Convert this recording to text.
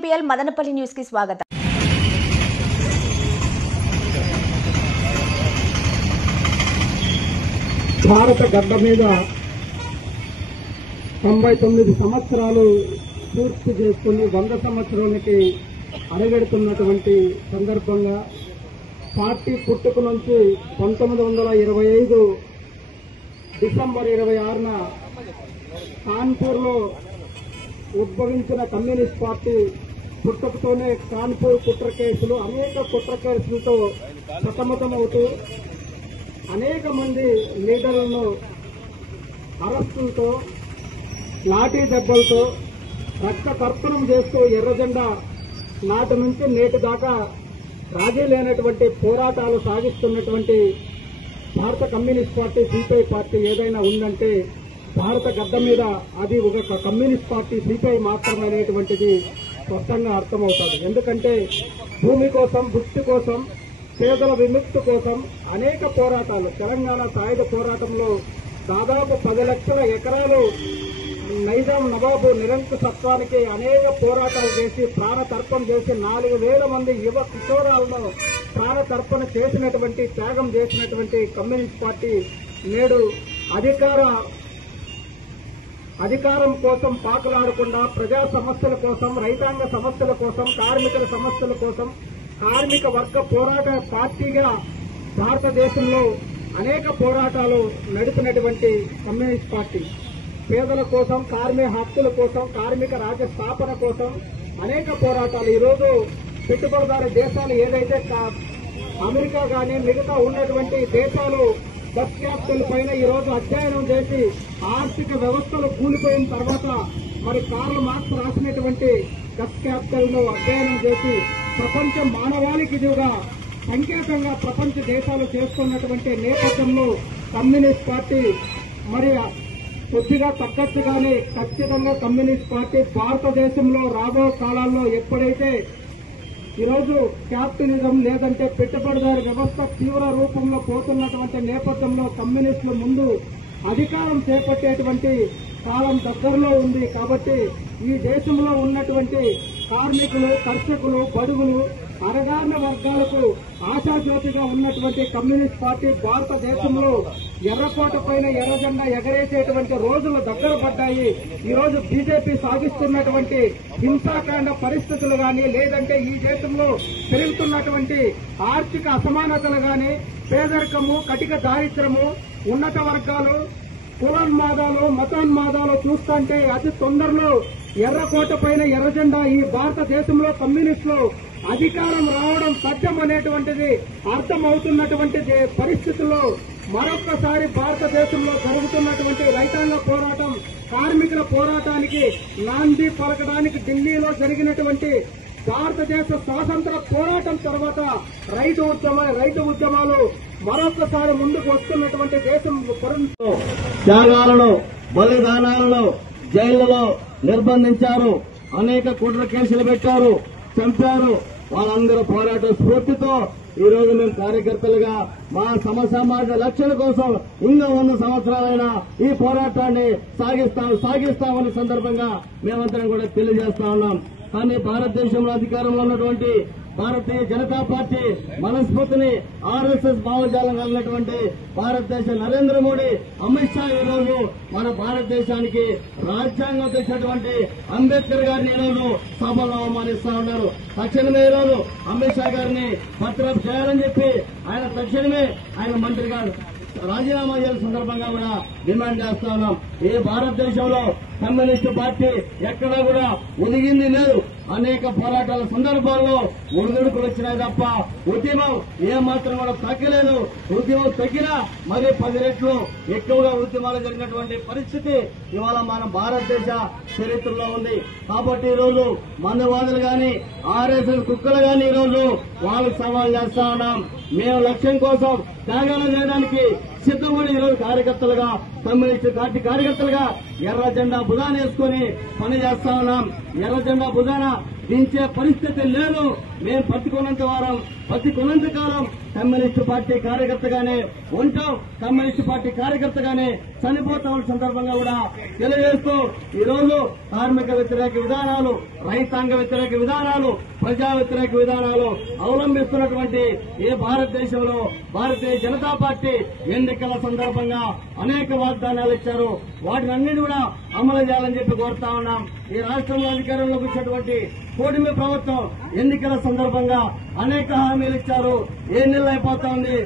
MPL Madanapalle news కి స్వాగతం. భారత గడ్డ మీద 99 సంవత్సరాలు పూర్తి చేసుకుని 100 సంవత్సరాలకి అడుగెడుతున్నటువంటి సందర్భంగా పార్టీ పుట్టుక నుంచి 1925 డిసెంబర్ 26న కాన్పూర్లో ఉద్భవించిన కమ్యూనిస్ట్ పార్టీ పుట్టుకతోనే కాన్పూర్ కుట్ర కేసులు, అనేక కుట్ర కేసులతో సతమతమవుతూ అనేక మంది లీడర్లను అరెస్టులతో, లాఠీ దెబ్బలతో, రక్త తర్పణం చేస్తూ ఎర్రజెండా నాటి నుంచి నేటి దాకా రాజీ లేనటువంటి పోరాటాలు సాగిస్తున్నటువంటి భారత కమ్యూనిస్ట్ పార్టీ సిపిఐ పార్టీ ఏదైనా ఉందంటే భారత గడ్డ మీద అది ఒక కమ్యూనిస్ట్ పార్టీ సిపిఐ మాత్రమే అనేటువంటిది స్పష్టంగా అర్థమవుతుంది. ఎందుకంటే భూమి కోసం, భుక్తి కోసం, పేదల విముక్తి కోసం అనేక పోరాటాలు, తెలంగాణ సాయుధ పోరాటంలో దాదాపు 10 లక్షల ఎకరాలు నైజాం నవాబు నిరంకుశత్వానికి అనేక పోరాటాలు చేసి ప్రాణతర్పణ చేసి 4,000 మంది యువ కిషోరాలను ప్రాణతర్పణ చేసినటువంటి, త్యాగం చేసినటువంటి కమ్యూనిస్ట్ పార్టీ నేడు అధికారం కోసం పాకులాడకుండా ప్రజా సమస్యల కోసం, రైతాంగ సమస్యల కోసం, కార్మికుల సమస్యల కోసం కార్మిక వర్గ పోరాట పార్టీగా భారతదేశంలో అనేక పోరాటాలు నడిపినటువంటి కమ్యూనిస్ట్ పార్టీ పేదల కోసం, కార్మిక హక్కుల కోసం, కార్మిక రాజ్య స్థాపన కోసం అనేక పోరాటాలు. ఈరోజు పెట్టుబడిదారు దేశాలు ఏదైతే అమెరికా కానీ మిగతా ఉన్నటువంటి దేశాలు బస్ క్యాపిటల్ పైన ఈరోజు అధ్యయనం చేసి ఆర్థిక వ్యవస్థలు కూలిపోయిన తర్వాత మరి కార్ల్ మార్క్స్ రాసినటువంటి బస్ క్యాపిటల్ లో అధ్యయనం చేసి ప్రపంచ మానవాళికి ఇదిగా సంకేతంగా ప్రపంచ దేశాలు చేస్తున్నటువంటి నేపథ్యంలో కమ్యూనిస్ట్ పార్టీ మరి కొద్దిగా తగ్గట్టుగానే ఖచ్చితంగా కమ్యూనిస్ట్ పార్టీ భారతదేశంలో రాబో కాలాల్లో ఎప్పుడైతే ఈరోజు క్యాపిటలిజం లేదంటే పెట్టుబడిదారు వ్యవస్థ తీవ్ర రూపంలో పోతున్నటువంటి నేపథ్యంలో కమ్యూనిస్టుల ముందు అధికారం చేపట్టేటువంటి కాలం దగ్గరలో ఉంది. కాబట్టి ఈ దేశంలో ఉన్నటువంటి కార్మికులు, కర్షకులు, బడుగులు, అణగారిన వర్గాలకు ఆశాజ్యోతిగా ఉన్నటువంటి కమ్యూనిస్ట్ పార్టీ భారతదేశంలో ఎర్రకోట పైన ఎర్రజెండా ఎగరేసేటువంటి రోజులు దగ్గర పడ్డాయి. ఈ రోజు బీజేపీ సాగిస్తున్నటువంటి హింసాకాండ పరిస్థితులు గాని, లేదంటే ఈ దేశంలో పెరుగుతున్నటువంటి ఆర్థిక అసమానతలు గాని, పేదరికము, కటిక దారిద్ర్యము, ఉన్నత వర్గాలు, కులోన్మాదాలు, మతోన్మాదాలు చూస్తుంటే అతి తొందరలో ఎర్రకోట పైన ఎర్రజెండా ఈ భారతదేశంలో కమ్యూనిస్టులు అధికారం రావడం సత్యం అనేటువంటిది అర్థమవుతున్నటువంటి పరిస్థితుల్లో మరొక్కసారి భారతదేశంలో జరుగుతున్నటువంటి రైతాంగ పోరాటం, కార్మికుల పోరాటానికి నాంది పలకడానికి ఢిల్లీలో జరిగినటువంటి భారతదేశ స్వాతంత్ర పోరాటం తర్వాత రైతు ఉద్యమాలు మరొకసారి ముందుకు వస్తున్నటువంటి దేశం త్యాగాలను, బలిదానాలను జైళ్లలో నిర్బంధించారు, అనేక కుట్ర కేసులు పెట్టారు, చంపారు. వాళ్ళందరూ పోరాట స్ఫూర్తితో ఈ రోజు మేము కార్యకర్తలుగా మా సమాజ లక్ష్యాల కోసం ఇంకా 100 సంవత్సరాలైనా ఈ పోరాటాన్ని సాగిస్తామనే సందర్భంగా మేమందరం కూడా తెలియజేస్తా ఉన్నాం. కానీ భారతదేశంలో అధికారంలో ఉన్నటువంటి భారతీయ జనతా పార్టీ మనస్ఫూర్తిని ఆర్ఎస్ఎస్ భావజాలం కలిగినటువంటి భారతదేశ నరేంద్ర మోడీ, అమిత్ షా ఈ రోజు మన భారతదేశానికి రాజ్యాంగం తెచ్చినటువంటి అంబేద్కర్ గారిని ఈ రోజు సభలో అవమానిస్తా ఉన్నారు. తక్షణమే ఈ రోజు అమిత్ షా గారిని బర్తరఫ్ చేయాలని చెప్పి ఆయన మంత్రిగా రాజీనామా చేయాల్సిన సందర్భంగా కూడా డిమాండ్ చేస్తా ఉన్నాం. ఈ భారతదేశంలో కమ్యూనిస్టు పార్టీ ఎక్కడా కూడా ఒదిగింది లేదు. అనేక పోరాటాల సందర్భాల్లో ఒడిదుడుకులు వచ్చినాయి తప్ప ఉద్యమం ఏమాత్రం కూడా తగ్గలేదు. ఉద్యమం తగ్గినా మరి 10 రెట్లు ఎక్కువగా ఉద్యమాలు జరిగినటువంటి పరిస్థితి ఇవాళ మన భారతదేశ చరిత్రలో ఉంది. కాబట్టి ఈ రోజు మందవాదులు గాని, ఆర్ఎస్ఎస్ కుక్కలు గాని ఈ రోజు వాళ్ళకి సవాల్ చేస్తా ఉన్నాం. మేము లక్ష్యం కోసం త్యాగాలు చేయడానికి సిద్ధమని ఈరోజు కార్యకర్తలుగా, కమ్యూనిస్టు పార్టీ కార్యకర్తలుగా ఎర్ర జెండా భుజాన వేసుకుని పనిచేస్తా ఉన్నాం. ఎర్ర జెండా భుజాన దించే పరిస్థితి లేదు. మేము బతికున్నంత కాలం కమ్యూనిస్టు పార్టీ కార్యకర్తగానే ఉంటాం. కమ్యూనిస్టు పార్టీ కార్యకర్తగానే చనిపోతాం సందర్భంగా కూడా తెలియజేస్తూ ఈ రోజు కార్మిక వ్యతిరేక విధానాలు, రైతాంగ వ్యతిరేక విధానాలు, ప్రజా వ్యతిరేక విధానాలు అవలంబిస్తున్నటువంటి ఈ భారతదేశంలో భారతీయ జనతా పార్టీ ఎన్నికల సందర్భంగా అనేక వాగ్దానాలు ఇచ్చారు. వాటినన్నిటి కూడా అమలు చేయాలని చెప్పి కోరుతా ఉన్నాం. ఈ రాష్ట్రంలో అధికారంలోకి వచ్చినటువంటి కూటమి ప్రభుత్వం ఎన్నికల సందర్భంగా అనేక హామీలు ఇచ్చారు. ఏ నెల అయిపోతా ఉంది.